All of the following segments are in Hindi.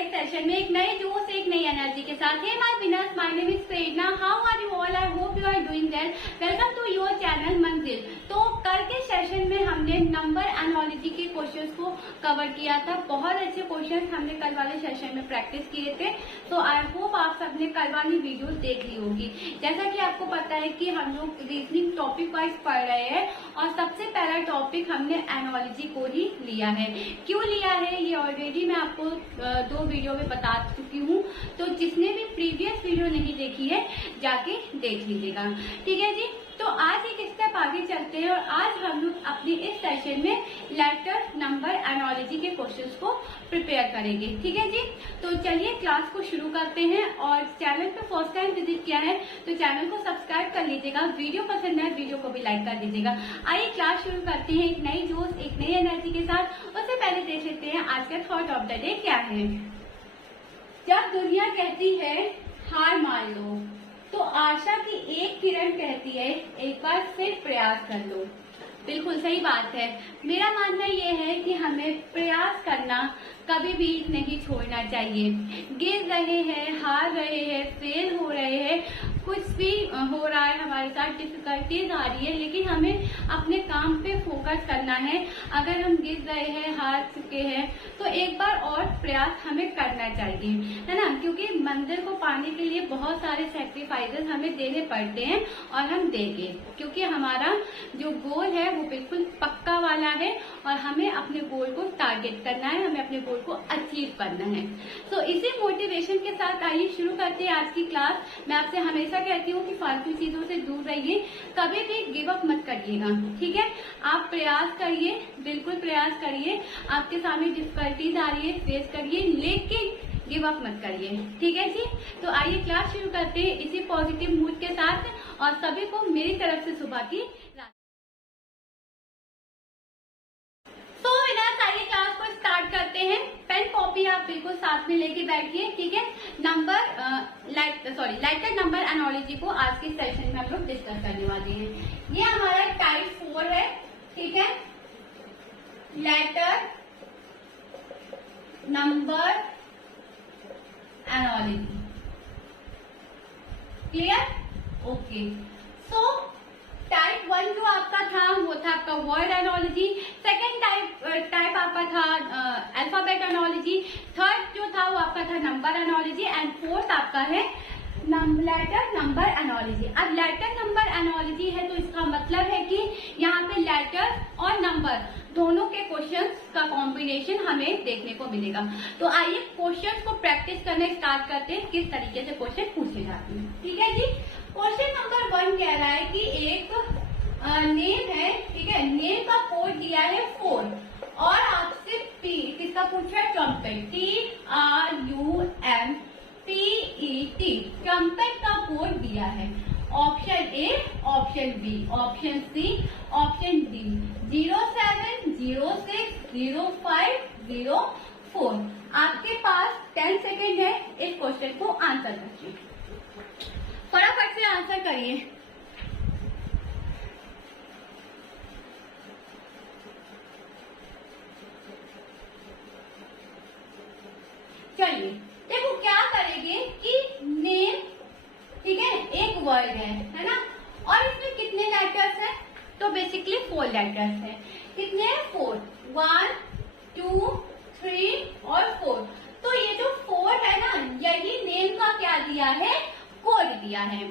इस सेशन में एक नए जोश एक नई एनर्जी के साथ। Hey my winners, my name is Prerna. How are you all? I hope you are doing well. Welcome to your channel Manzil. तो कल के सेशन में हमने नंबर एनालिसिस के क्वेश्चंस को कवर किया था। बहुत अच्छे क्वेश्चंस हमने कल वाले सेशन में प्रैक्टिस किए थे। तो आई होप आप सबने कल वाली वीडियो देख ली होगी। जैसा कि आपको पता है कि हम लोग रीजनिंग टॉपिक वाइज पढ़ रहे हैं और सबसे पहला टॉपिक हमने एनालिसिस को ही लिया है। क्यों लिया है ये ऑलरेडी मैं आपको 2 वीडियो में बता चुकी हूँ। तो जिसने भी प्रीवियस वीडियो नहीं देखी है जाके देख लीजिएगा, ठीक है जी। तो आज एक स्टेप आगे चलते हैं और आज हम लोग अपने इस सेशन में लेटर नंबर एनालिसिस के क्वेश्चंस को प्रिपेयर करेंगे, ठीक है जी। तो चलिए क्लास को शुरू करते हैं। और चैनल पे फर्स्ट टाइम विजिट किया है तो चैनल को सब्सक्राइब कर लीजिएगा। वीडियो पसंद है वीडियो को भी लाइक कर दीजिएगा। आइए क्लास शुरू करते हैं एक नई जोश एक नई एनर्जी के साथ। उससे पहले देख लेते हैं आज का थॉट ऑफ द डे क्या है। जब दुनिया कहती है हार मान लो तो आशा की एक किरण कहती है एक बार फिर प्रयास कर लो। बिल्कुल सही बात है। मेरा मानना ये है कि हमें प्रयास करना कभी भी नहीं छोड़ना चाहिए। गिर रहे हैं, हार रहे हैं, फेल हो रहे हैं, कुछ भी हो रहा है हमारे साथ, डिफिकल्टीज आ रही है, लेकिन हमें अपने काम पे फोकस करना है। अगर हम गिर रहे हैं, हार चुके हैं तो एक बार और प्रयास हमें करना चाहिए, है ना। क्योंकि मंजिल को पाने के लिए बहुत सारे सैक्रिफाइसेस हमें देने पड़ते हैं और हम देंगे, क्योंकि हमारा जो गोल है वो बिल्कुल पक्का वाला है और हमें अपने गोल को टारगेट करना है, हमें अपने गोल को अचीव करना है। तो इसी मोटिवेशन के साथ आइए शुरू करते हैं आज की क्लास। मैं आपसे हमेशा कहती हूँ कि फालतू चीजों से दूर रहिए, कभी भी गिव अप मत करिएगा, ठीक है। आप प्रयास करिए, बिल्कुल प्रयास करिए। आपके सामने डिफिकल्टीज आ रही है, फेस करिए, लेकिन गिव अप मत करिए, ठीक है जी। तो आइए क्लास शुरू करते हैं इसी पॉजिटिव मूड के साथ और सभी को मेरी तरफ से सुबह की आइए क्लास को स्टार्ट करते हैं। पेन कॉपी आप बिल्कुल साथ में लेके बैठिए, ठीक है। लेटर नंबर एनालिसिस को आज के सेशन में हम लोग डिस्कस करने वाले हैं। ये हमारा टाइप 4 है, ठीक है। Letter number analysis, clear? Okay. So type 1 जो आपका था वो था आपका वर्ड एनालिसिस। सेकेंड टाइप आपका था अल्फाबेट एनालिसिस। थर्ड जो था वो आपका था नंबर एनालिसिस एंड फोर्थ आपका है लेटर नंबर एनालिसिस। अब लेटर नंबर एनालिसिस है तो इसका मतलब है कि यहाँ पे लेटर और नंबर दोनों के क्वेश्चंस का कॉम्बिनेशन हमें देखने को मिलेगा। तो आइए क्वेश्चंस को प्रैक्टिस करने स्टार्ट करते हैं, किस तरीके से क्वेश्चन पूछे जाते हैं, ठीक है जी। क्वेश्चन नंबर 1 कह रहा है कि एक नेम है, ठीक है। नेम का कोड दिया है 4 और आपसे पी किसका पूछा है? ट्रम्पेट, TRUMPET, ट्रम्पेट का कोड दिया है। Option A, option B, option C, option D. 07, 06, 05, 04। आपके पास 10 सेकेंड है इस क्वेश्चन को आंसर करने। फटाफट से आंसर करिए। चलिए देखो क्या करेंगे कि नेम, ठीक है, एक वर्ड है ना, और इसमें कितने लेटर्स हैं? तो बेसिकली 4 लेटर्स हैं। कितने? 4, 1, 2, 3 और 4। तो ये जो 4 है ना, यही नेम का क्या दिया है? कोड दिया है।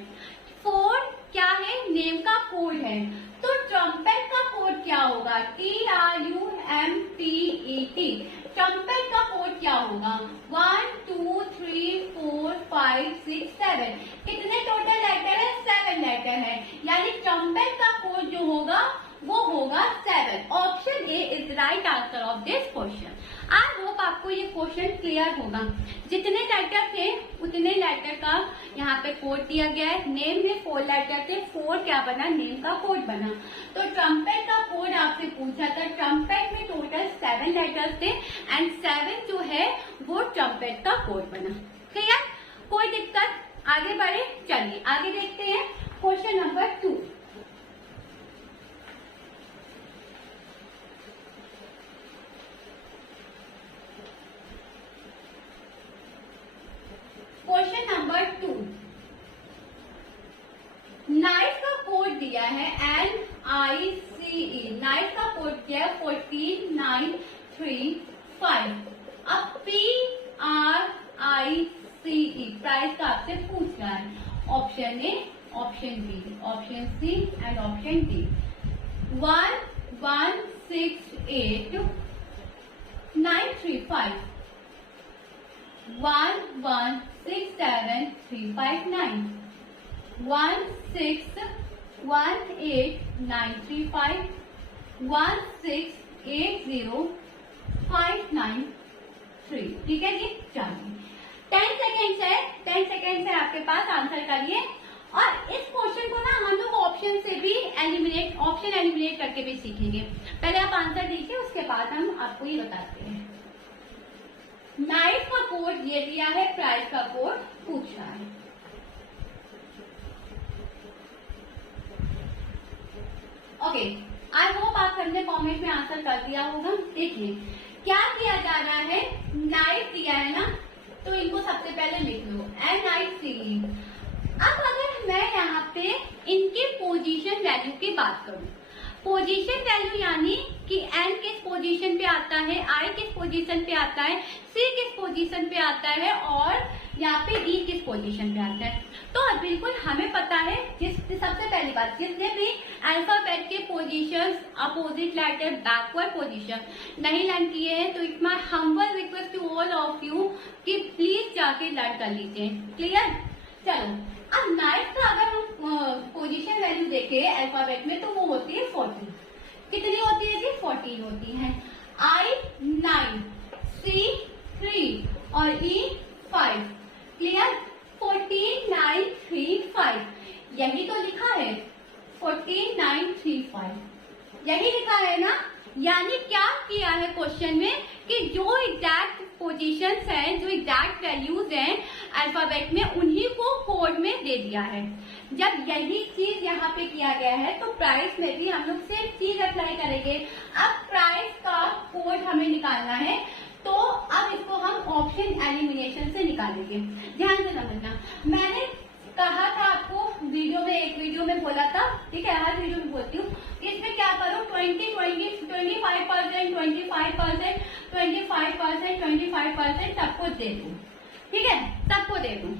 4 क्या है? नेम का कोड है। तो ट्रम्पेट का कोड क्या होगा? TRUMPET। ट्रम्पेट का कोड क्या होगा? 1, 2, 3, 4, 5, 6, 7। कितने टोटल लेटर है? 7 लेटर है। यानी ट्रम्पेट का कोड जो होगा वो होगा 7। Option A is right answer of this question. I hope आपको ये क्वेश्चन क्लियर होगा। जितने लेटर थे उतने लेटर का यहाँ पे कोड दिया गया है। नेम में 4 लेटर थे, 4 क्या बना? नेम का कोड बना। तो ट्रम्पेट का कोड आपसे पूछा था। ट्रम्पेट में टोटल 7 लेटर्स थे एंड 7 जो है वो ट्रम्पेट का कोड बना। क्लियर? कोई दिक्कत? आगे बढ़े, चलिए आगे देखते हैं question number 2। Question number 2, night का कोड दिया है NICE, नाइट का कोड दिया है 14935। अब PRICE प्राइस का आपसे पूछ रहा है। Option A, option B, option C and option D. 1168935, 1167359, 1618935, 1680593। ठीक है जी, चलिए 10 सेकेंड्स है, 10 सेकेंड्स है आपके पास आंसर करिए। और इस क्वेश्चन को ना हम लोग ऑप्शन से भी ऑप्शन एलिमिनेट करके भी सीखेंगे। पहले आप आंसर दीजिए, उसके बाद हम आपको ये बताते हैं। नाइट का कोड ये दिया है, प्राइस का कोड पूछ रहा है। ओके, आई होप आप सबने कमेंट में आंसर कर दिया होगा। देखिए क्या किया जा रहा है, नाइट दिया है ना, तो इनको सबसे पहले लिख लो NICE। अब अगर मैं यहाँ पे इनके पोजीशन वैल्यू की बात करूं, पोजीशन वैल्यू यानी कि N किस पोजीशन पे आता है, I किस पोजीशन पे आता है, C किस पोजीशन पे आता है और यहाँ पे E किस पोजीशन पे आता है। तो बिल्कुल हमें पता है, सबसे पहली बात, जिसने भी अल्फाबेट के positions, opposite letter, backward position नहीं लर्न किए हैं, तो it's my humble request to all of you कि प्लीज जाके लर्न कर लीजिए। क्लियर? चलो, अब नाइट का अगर हम पोजीशन वैल्यू देखें अल्फाबेट में, तो वो होती है 40। कितनी होती है जी? 40 होती है। I 9, C 3 और E 5। क्लियर? 14935 यही तो लिखा है, 14935 यही लिखा है ना। यानी क्या किया है क्वेश्चन में कि जो एग्जैक्ट पोजीशंस हैं, जो एग्जैक्ट वैल्यूज हैं अल्फाबेट में, उन्हीं को कोड में दे दिया है। जब यही चीज यहाँ पे किया गया है, तो प्राइस में भी हम लोग सेम चीज अप्लाई करेंगे। अब प्राइस का कोड हमें निकालना है, तो अब इसको हम ऑप्शन एलिमिनेशन से निकालेंगे। ध्यान से समझना, मैंने कहा था आपको वीडियो में, एक वीडियो में बोला था, ठीक है, हर वीडियो में बोलती हूँ, इसमें क्या करो 25% 25% सबको दे दूं। ठीक है, सबको दे दूं।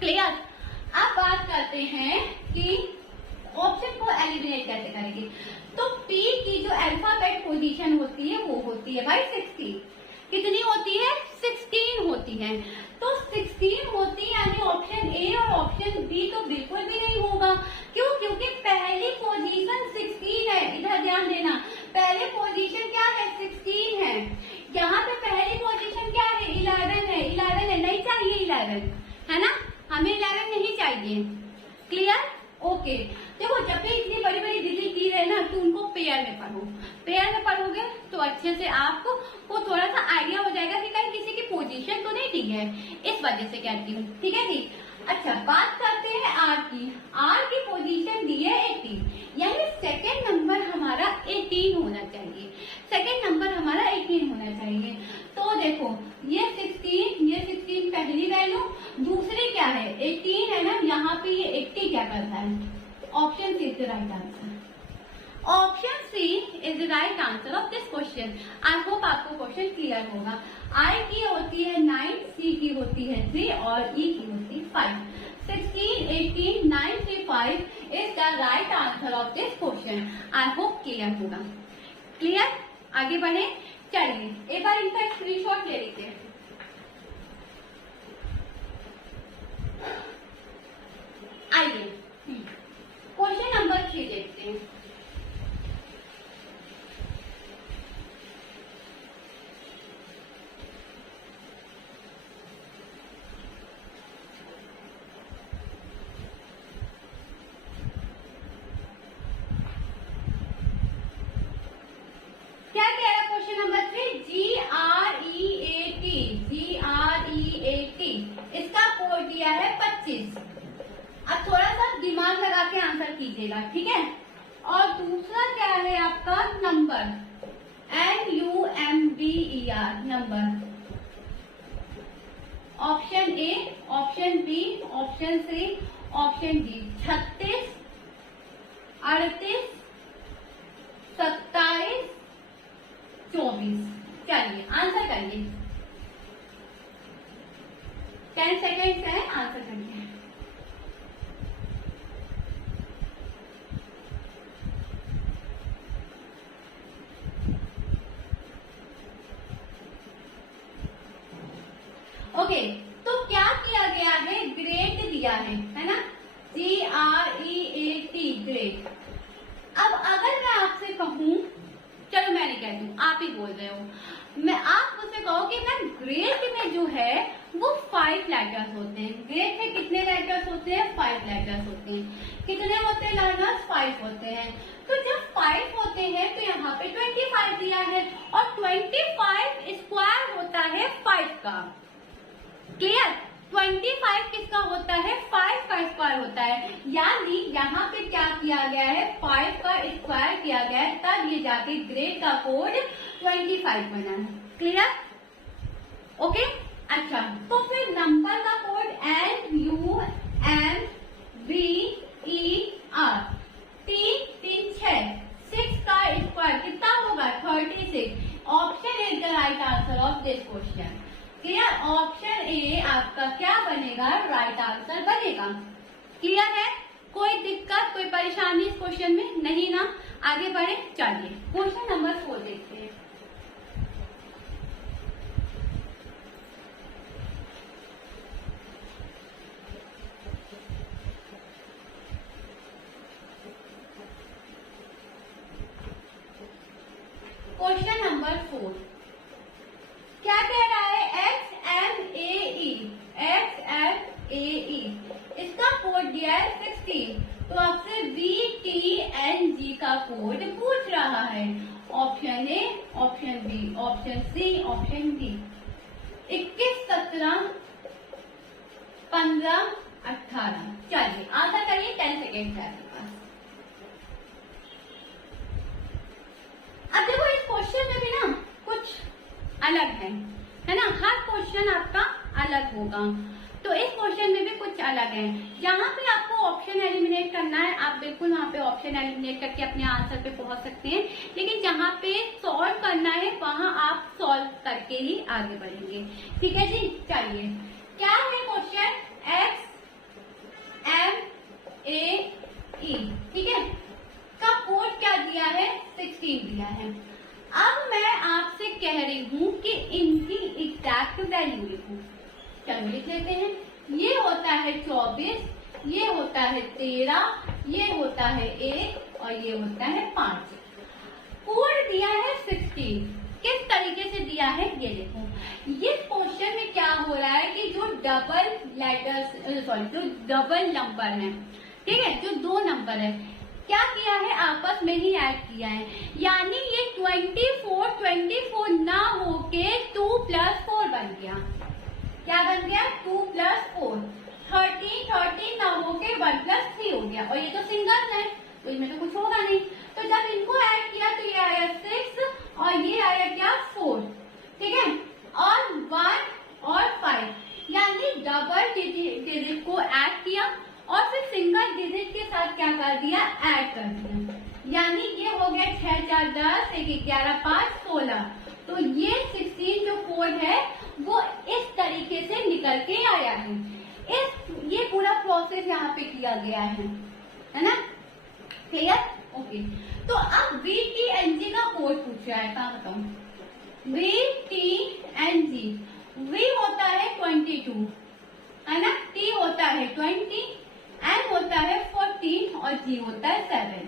क्लियर? अब बात करते हैं कि ऑप्शन को एलिमिनेट कैसे करेंगे। तो P की जो अल्फाबेट पोजीशन होती है वो होती है भाई 60। कितनी होती है? 16 होती है। तो 16 होती है, यानी ऑप्शन ए और ऑप्शन बी तो बिल्कुल भी नहीं होगा। क्यों? क्योंकि पहली पोजीशन 16 है। इधर ध्यान देना, पहले पोजीशन क्या है? 16 है। यहाँ पे पहली पोजीशन क्या है? 11 है। 11 है, नहीं चाहिए 11, है ना, हमें 11 नहीं चाहिए। क्लियर? ओके, देखो जब भी इतनी बड़ी बड़ी डिजिट दी है ना, तो उनको पेयर में पढ़ो। पेयर में पढ़ोगे तो अच्छे से आपको वो थोड़ा सा आइडिया हो जाएगा कि कहीं किसी की पोजीशन तो नहीं दी है, इस वजह से कहती हूँ। ठीक है जी। अच्छा, बात करते हैं आर की। आर की पोजीशन दी है 18, यानी सेकेंड नंबर हमारा 18 होना चाहिए। सेकेंड नंबर हमारा 18 होना चाहिए। तो देखो ये 16 पहली वैल्यू, दूसरी क्या है? 18 है ना, यहाँ पे ये 80 क्या करता है? Option C is the right answer. Option C is the right answer of this question. I hope आपको क्वेश्चन क्लियर होगा। आई की होती है 9, सी की होती है 3 और ई की होती है 5। 16, 18, 9, 3, 5 is the right answer of this question. I hope clear होगा। क्लियर? आगे बढ़े, चलिए एक बार इनका स्क्रीनशॉट ले लीजिए। आइए क्वेश्चन नंबर 3 देखते हैं। क्या कह रहा है क्वेश्चन नंबर 3? GREAT, इसका कोड दिया है 25। अब थोड़ा सा दिमाग लगा के आंसर कीजिएगा, ठीक है। और दूसरा क्या है आपका? Number, NUMBER, number. Option A, option B, option C, option D. 36, 38, 27, 24। चलिए आंसर करिए, 10 सेकेंड है, आंसर करिए। ओके, तो क्या किया गया है, ग्रेड दिया है ना, GREAT, ग्रेड। अब अगर मैं आपसे कहूं, चलो मैं नहीं कहती हूँ, आप ही बोल रहे हो, मैं आप मुझसे कहो कि मैम ग्रेड में जो है वो 5 लेटर्स होते हैं। ग्रेड में कितने लेटर्स होते हैं? 5 लेटर्स होते हैं। कितने होते हैं लर्नर्स? 5 होते हैं। तो जब 5 होते हैं तो यहाँ पे 25 दिया है, और 25 स्क्वायर होता है 5 का। क्लियर? 25 किसका होता है? 5 का स्क्वायर होता है। यानी यहाँ पे क्या किया गया है, 5 का स्क्वायर किया गया है, तब ये जाके ग्रेड का कोड 25 बना है। क्लियर? ओके, अच्छा, तो फिर नंबर का कोड NUMBER, 3 3 6, 6 का स्क्वायर कितना होगा? 36। Option is the right answer of this question. Clear? Option A आपका क्या बनेगा? राइट आंसर बनेगा। क्लियर है? कोई दिक्कत, कोई परेशानी इस क्वेश्चन में नहीं ना? आगे बढ़े, चलिए क्वेश्चन नंबर 4 देखते हैं। क्वेश्चन नंबर 4 क्या कह रहा है? XMAE, इसका कोड दिया है 16। तो आपसे VTNG का कोड पूछ रहा है। Option A, option B, option C, option D. 21, 17, 15, 18। चलिए आंसर करिए, 10 सेकेंड है आपके पास। अब देखो इस क्वेश्चन में भी ना कुछ अलग है ना? हर क्वेश्चन आपका अलग होगा, तो इस क्वेश्चन में भी कुछ अलग है। जहां पे आपको ऑप्शन एलिमिनेट करना है, आप बिल्कुल वहां पे ऑप्शन एलिमिनेट करके अपने आंसर पे पहुंच सकते हैं, लेकिन जहां पे सॉल्व करना है वहां आप सॉल्व करके ही आगे बढ़ेंगे। ठीक है जी, चलिए क्या है क्वेश्चन? XMAE, ठीक है, का कोड क्या दिया है? 16 दिया है। अब मैं आपसे कह रही हूँ कि इनकी एग्जैक्ट वैल्यू लिखो। चलो लिख लेते हैं। ये होता है 24, ये होता है 13, ये होता है 1 और ये होता है 5। कोड दिया है 16। किस तरीके से दिया है ये देखो। ये क्वेश्चन में क्या हो रहा है कि जो डबल लेटर्स जो डबल नंबर है, ठीक है, जो 2 नंबर है, क्या किया है? आपस में ही ऐड किया है। यानी ये 24 ना होके 2 + 4 बन गया। क्या बन गया? 2 + 4। 13 ना होके 1 + 3 हो गया, और ये तो सिंगल है तो इसमें तो कुछ होगा नहीं। तो जब इनको ऐड किया तो ये आया 6 और ये आया क्या? 4। ठीक है, और 1 और 5, यानी डबल डिजिट को ऐड किया और फिर सिंगल डिजिट के साथ क्या कर दिया? ऐड कर दिया। यानी ये हो गया 6 4 10, 1 11 5 16। तो ये 16 जो कोड है वो इस तरीके से निकल के आया है। ये पूरा प्रोसेस यहाँ पे किया गया है ना? क्लियर? ओके, तो अब VTNG का कोड पूछ रहा है, कहाँ बताऊं? VTNG, V होता है 22, है ना? T होता है 20, N होता है 14 और G होता है 7।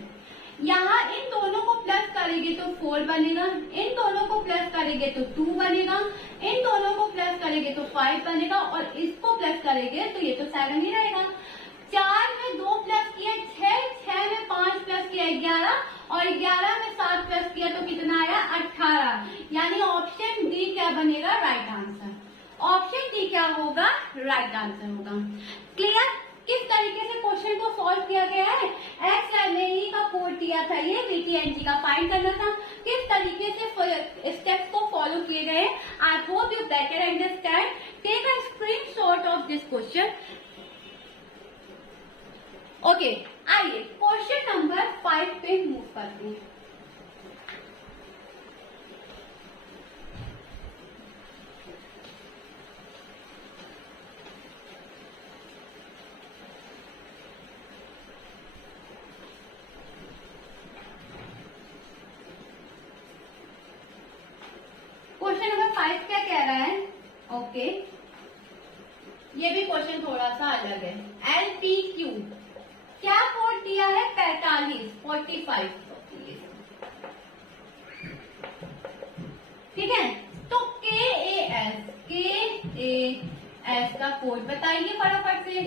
यहाँ इन दोनों को प्लस करेंगे तो 4 बनेगा, इन दोनों को प्लस करेंगे तो 2 बनेगा, इन दोनों को प्लस करेंगे तो 5 बनेगा, और इसको प्लस करेंगे तो ये तो 7 ही रहेगा। 4 में 2 प्लस किया 6 में 5 प्लस किया 11, और 11 में 7 प्लस किया तो कितना आया? 18। यानी ऑप्शन डी क्या बनेगा? Right answer. ऑप्शन डी क्या होगा? राइट आंसर होगा। क्लियर? किस तरीके से क्वेश्चन को सॉल्व किया गया है। एक्स ने ई का कोड दिया था, ये वीटी एंड जी का फाइंड करना था, किस तरीके से स्टेप्स को फॉलो किए गए। I hope you better understand. Take a screenshot of this question. Okay, आइए क्वेश्चन नंबर 5 पे मूव करते हैं। क्वेश्चन नंबर 5 क्या कह रहा है? ओके, ये भी क्वेश्चन थोड़ा सा अलग है। LPQ क्या कोड दिया है? 45 ठीक है। तो KAS का कोड बताइए फटाफट से।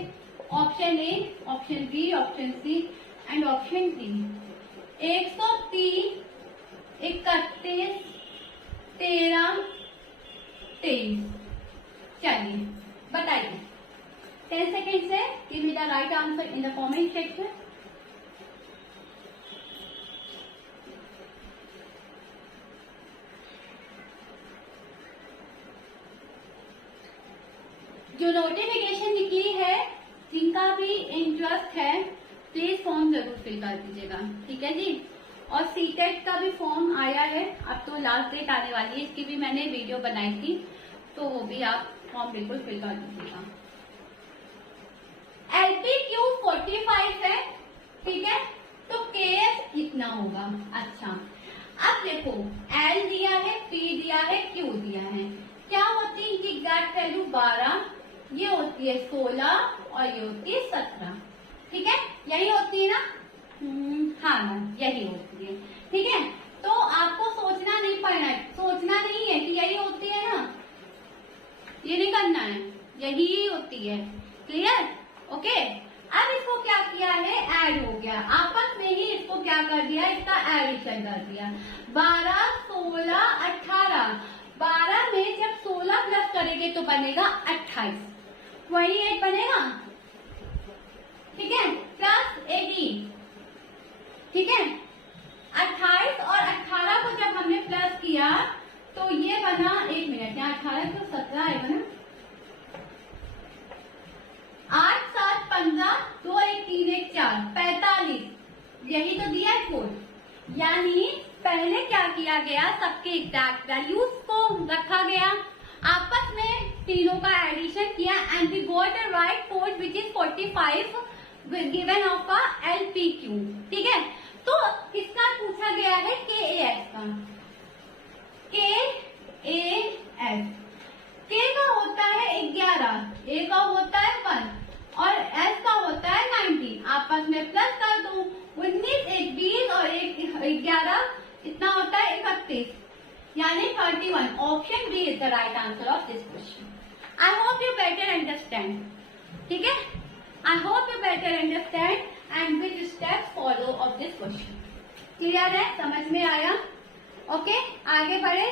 Option A, option B, option C and option D. 130, 31, 13, 23। चलिए बताइए 10 सेकेंड से। Give me the right answer in the comment section. जो नोटिफिकेशन निकली है, जिनका भी इंटरेस्ट है प्लीज फॉर्म जरूर फिल कर दीजिएगा, ठीक है जी। और सीटेट का भी फॉर्म आया है, अब तो लास्ट डेट आने वाली है, इसकी भी मैंने वीडियो बनाई थी, तो वो भी आप फॉर्म बिल्कुल फिल कर दीजिएगा। LPQ 45 है, ठीक है, तो KS इतना होगा। अच्छा, अब देखो L दिया है, P दिया है, Q दिया है, क्या होती है इनकी एग्जैक्ट वैल्यू? 12, ये होती है 16 और ये होती है 17, ठीक है, यही होती है ना? हाँ ना, यही होती है, ठीक है। तो आपको सोचना नहीं पड़ना है, सोचना नहीं है कि यही होती है ना, ये नहीं करना है, यही होती है। क्लियर? ओके। अब इसको क्या किया है? ऐड हो गया, आपस में ही इसको क्या कर दिया? इसका एडिशन कर दिया। 12, 16, 18। 12 में जब 16 प्लस करेंगे तो बनेगा 28, 28 बनेगा, ठीक है, प्लस 18, ठीक है। 28 और 18 को जब हमने प्लस किया तो ये बना, 1 मिनट, यहाँ 18 तो 17 आएगा ना, 8, 7, 15, 2, 1, 3, 1, 4, 45, यही तो दिया है कोड। यानी पहले क्या किया गया? सबके एग्जैक्ट वैल्यूज को रखा गया, आपस में तीनों का एडिशन किया and we got the right code which is 45 given of का LPQ, ठीक है। तो किसका पूछा गया है? KAS का। KAS, K का होता है 11, A का होता है 1 और S का होता है 19। आपस में प्लस कर दो, 19, 1 20 और 1 11, इतना होता है 31, यानी 31। Option B is the right answer of this question. I hope you better understand, ठीक है। I hope you better understand and which steps follow of this question. Clear है? समझ में आया? ओके, आगे बढ़े।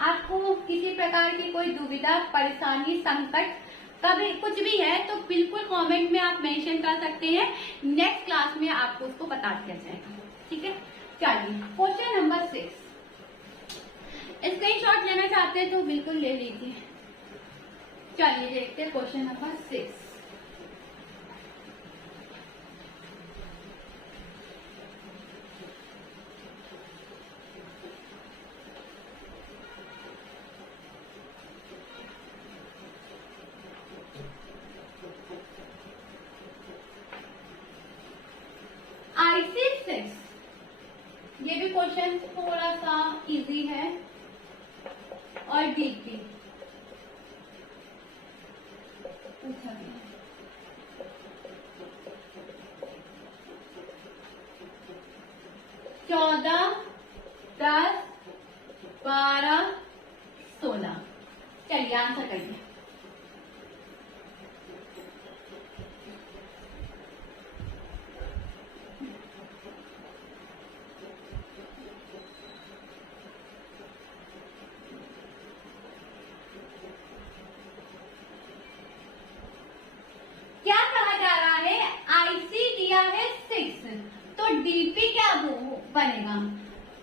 आपको किसी प्रकार की कोई दुविधा, परेशानी, संकट कभी कुछ भी है तो बिल्कुल कमेंट में आप मेंशन कर सकते हैं, नेक्स्ट क्लास में आपको उसको बता दिया जाएगा, ठीक है। चलिए क्वेश्चन नंबर 6, स्क्रीनशॉट लेना चाहते हैं तो बिल्कुल ले लीजिए। चलिए देखते हैं क्वेश्चन नंबर 6। IC6, ये भी क्वेश्चन थोड़ा सा इजी है और डीप भी पूछा गया। चौदह, 10, 12, 16। चलिए आंसर करिए। क्या कहा जा रहा है? बनेगा।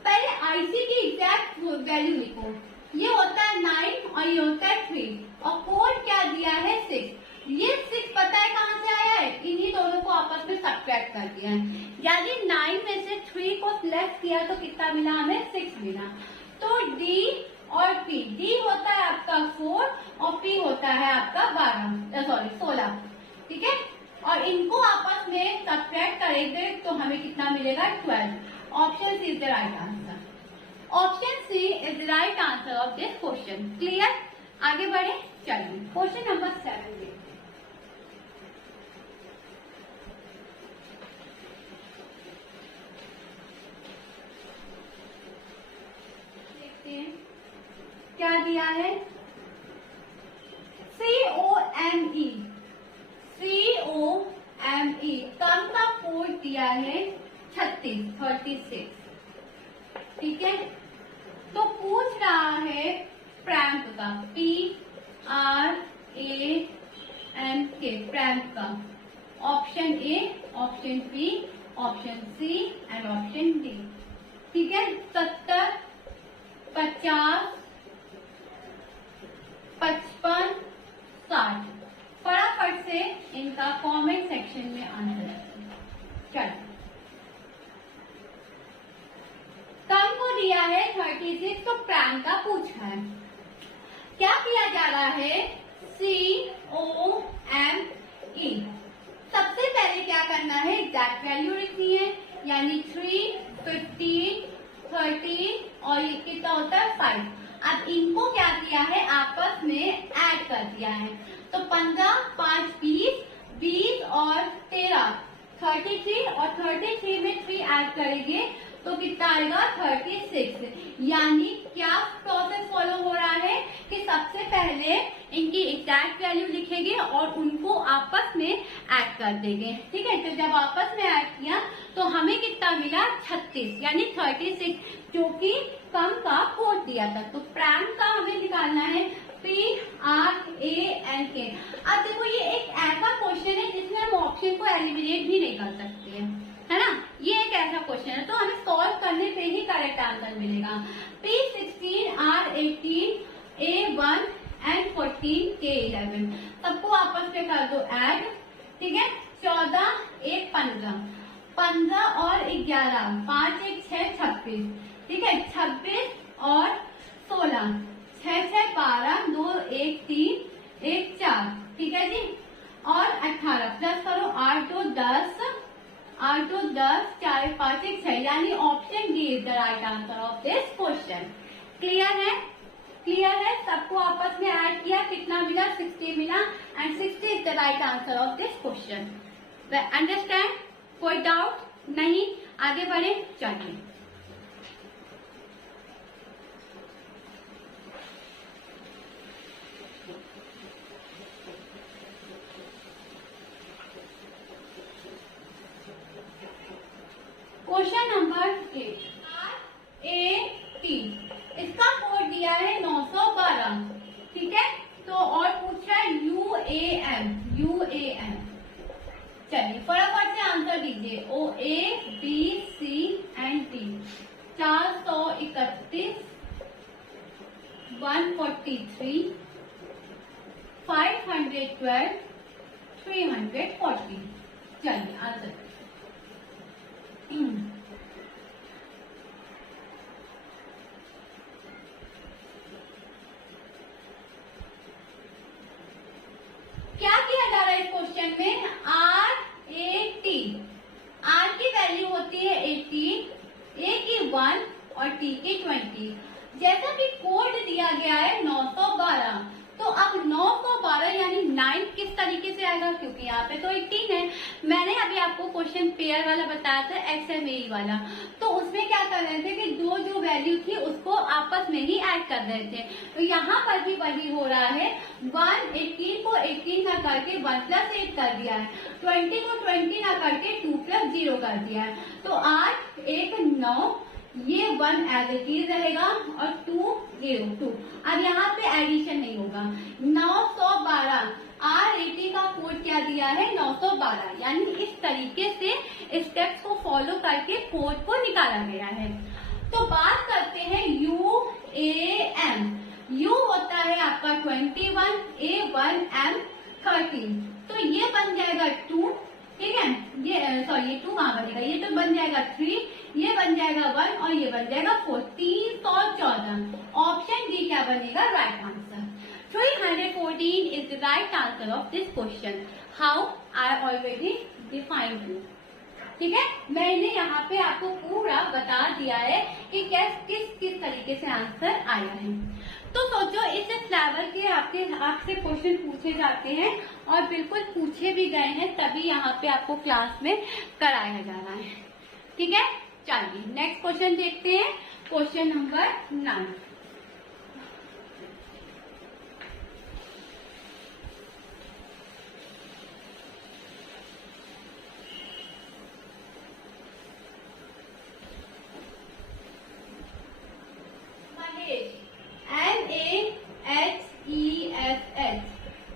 पहले आईसी की एग्जैक्ट वैल्यू लिखो। ये होता है 9 और ये होता है 3 और कोड क्या दिया है 6। ये 6 पता है कहाँ से आया है, इन्हीं दोनों को आपस में सब्ट्रैक्ट कर दिया है। यानी 9 में से 3 को सिलेक्ट किया तो कितना मिला, हमें 6 मिला। तो डी और पी, डी होता है आपका 4 और पी होता है आपका 16, ठीक है। और इनको आपस में सब्ट्रैक्ट करेंगे तो हमें कितना मिलेगा, 12। Option C is the right answer. Option C is the right answer of this question. Clear, आगे बढ़े, चलिए क्वेश्चन नंबर 7 देखते हैं क्या दिया है। COME, COME कम का कोड दिया है 36, ठीक है। तो पूछ रहा है प्रैंक का, PRANK, प्रैंक का। Option A, option B, option C and option D, ठीक है। 70, 50, 55, 60। फटाफट से इनका कमेंट सेक्शन में आंसर चलो। कम को दिया है 36, तो प्रैंक का पूछा है। क्या किया जा रहा है, COME। सबसे पहले क्या करना है, एग्जैक्ट वैल्यू लिखनी है, यानी 3, 15, 30 और ये कितना होता है 5। अब इनको क्या किया है, आपस में ऐड कर दिया है। तो 15, 5, 20, 20 और 13, 33 और 33 में 3 ऐड करेंगे तो कितना आएगा, 36। यानी क्या प्रोसेस फॉलो हो रहा है कि सबसे पहले इनकी एग्जैक्ट वैल्यू लिखेंगे और उनको आपस में ऐड कर देंगे, ठीक है। तो जब आपस में ऐड किया तो हमें कितना मिला, 36, यानी 36, जो कि कम का कोड दिया था। तो प्रैंक का हमें निकालना है PRANK। अब देखो ये एक ऐसा क्वेश्चन है जिसमें हम ऑप्शन को एलिमिनेट भी नहीं कर सकते हैं, है ना। ये एक ऐसा क्वेश्चन है तो हमें सॉल्व करने पे ही करेक्ट आंसर मिलेगा। P16, R18, A1 and 14, K11 सबको आपस में कर दो ऐड, ठीक है। 14, 1, 15, 15 और 11, 5, 1, 6, 26, ठीक है। 26 और 16, 6, 6, 12, 2, 1, 3, 1, 4, ठीक है जी। और 18 प्लस करो, 8, 2, 10, 8, 2, 10, 4, 5, 1, 6, यानी option D is the right answer of this question. Clear है, क्लियर है। सबको आपस में ऐड किया, कितना मिला, 60 मिला and 60 is the right answer of this question. Understand, कोई डाउट नहीं, आगे बढ़े, चलिए। क्वेश्चन नंबर 8, RAT, इसका कोड दिया है 912, ठीक है। तो और पूछ रहा है UAM। चलिए फटाफट से आंसर दीजिए। OA, B, C and D। 431, 143, 512, 340। चलिए आंसर क्या किया जा रहा है इस क्वेश्चन में, RAT। R की वैल्यू होती है 18, A की 1 और T की 20। जैसा कि कोड दिया गया है 912, तो अब 912 यानी 9 किस तरीके से आएगा, क्योंकि यहाँ पे तो 18 है। मैंने अभी आपको क्वेश्चन पेयर वाला बताया था, XMAE वाला, तो उसमें क्या कर रहे थे कि जो वैल्यू थी उसको आपस में ही ऐड कर रहे थे। तो यहाँ पर भी वही हो रहा है, 118 को 18 ना करके 1 + 8 कर दिया है, 20 को 20 ना करके 2 + 0 कर दिया है। तो 8, 1, 9, ये 1 एज इट इज रहेगा और 2, 0, 2। अब यहाँ पे एडिशन नहीं होगा। 912, RAT का कोड क्या दिया है, 912, यानी इस तरीके से स्टेप्स को फॉलो फॉलो करके कोड को निकाला गया है। तो बात करते हैं UAM। U होता है आपका 21, A1, M 13, तो ये बन जाएगा 2, ठीक है, ये सॉरी ये 2 कहाँ बनेगा, ये तो बन जाएगा 3, ये बन जाएगा 1 और ये बन जाएगा 4, 314। ऑप्शन डी क्या बनेगा, right answer. 314 is the right answer of this question. How I already defined you. ठीक है, मैंने यहाँ पे आपको पूरा बता दिया है कि किस तरीके से आंसर आया है। तो सोचो इस लेवल के आपसे क्वेश्चन पूछे जाते हैं और बिल्कुल पूछे भी गए हैं, तभी यहाँ पे आपको क्लास में कराया जा रहा है। ठीक है, चलिए नेक्स्ट क्वेश्चन देखते हैं, क्वेश्चन नंबर 9।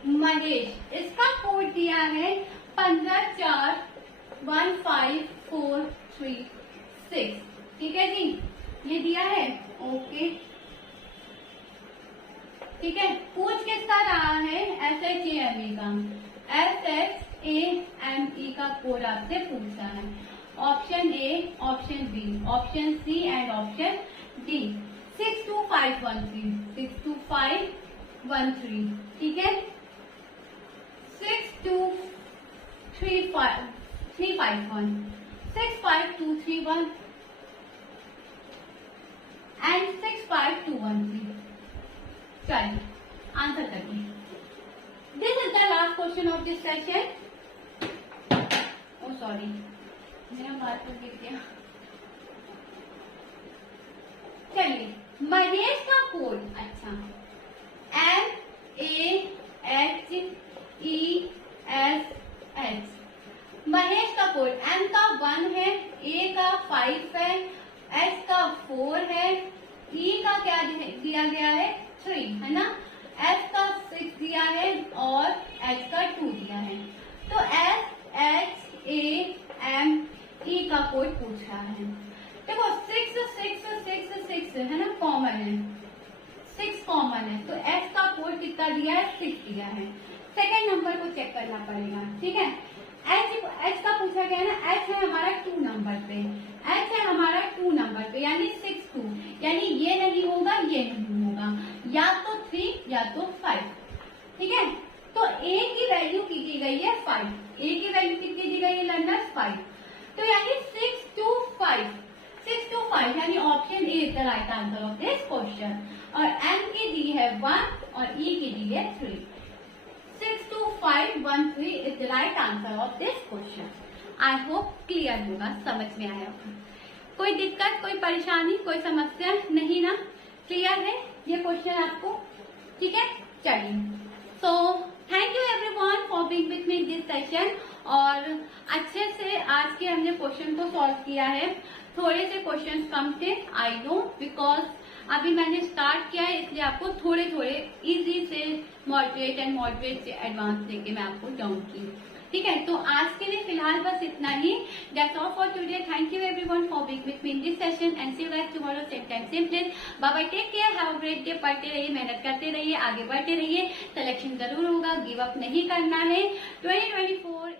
महेश, इसका कोड दिया है 15415436। ठीक है जी, ये दिया है, ओके। ठीक है, पूछ किसका रहा है, SHAME का, SHAME का कोड आपसे पूछ रहा है। Option A, option B, option C and option D. 62513, 62513, ठीक है, 62351, 65231 एंड 65213। चलिए आंसर करिए। This is the last question of this session. Oh sorry, मेरा बात तो गिर गया। चलिए, महेश का कोड, अच्छा, MAHESH। महेश का कोड, M का 1 है, A का 5 है, S का 4 है, E का क्या दिया गया है, 3 है ना, S का 6 दिया है और H का 2 दिया है। तो SHAME का कोड पूछ रहा है। देखो 6 है ना, कॉमन है, 6 कॉमन है, तो S का कोड कितना दिया है, 6 दिया है। सेकेंड नंबर को चेक करना पड़ेगा, ठीक है। H का पूछा गया ना, H है हमारा 2 नंबर पे, H है हमारा 2 नंबर पे, यानी 6 2, यानी ये नहीं होगा, ये नहीं होगा, या तो 3 या तो 5। ठीक है, तो A की वैल्यू की दी गई है 5, A की वैल्यू कितनी दी गई है लर्नर्स, 5, तो यानी 6 to 5, 6 to 5, यानी option A is the right answer of this question. और M की दी है 1 और E की दी है 3। 62513 is the right answer of this question. I hope clear होगा, समझ में आया होगा। कोई दिक्कत, कोई परेशानी, कोई समस्या नहीं ना, क्लियर है ये क्वेश्चन आपको, ठीक है। चलिए, so thank you everyone for being with me this session. और अच्छे से आज के हमने क्वेश्चन को सॉल्व किया है। थोड़े से क्वेश्चन कम थे, आई नो, बिकॉज अभी मैंने स्टार्ट किया है, इसलिए आपको थोड़े थोड़े इजी से मॉडरेट एंड मॉडरेट से एडवांस देके मैं आपको जाऊंगी, ठीक है। तो आज के लिए फिलहाल बस इतना ही। That's all for today. Thank you everyone for being with me in this session and see you guys tomorrow same time same place. Bye bye, take care, have a great day. पढ़ते रहिए, मेहनत करते रहिए, आगे बढ़ते रहिए, सिलेक्शन जरूर होगा, गिव अप नहीं करना है। 2024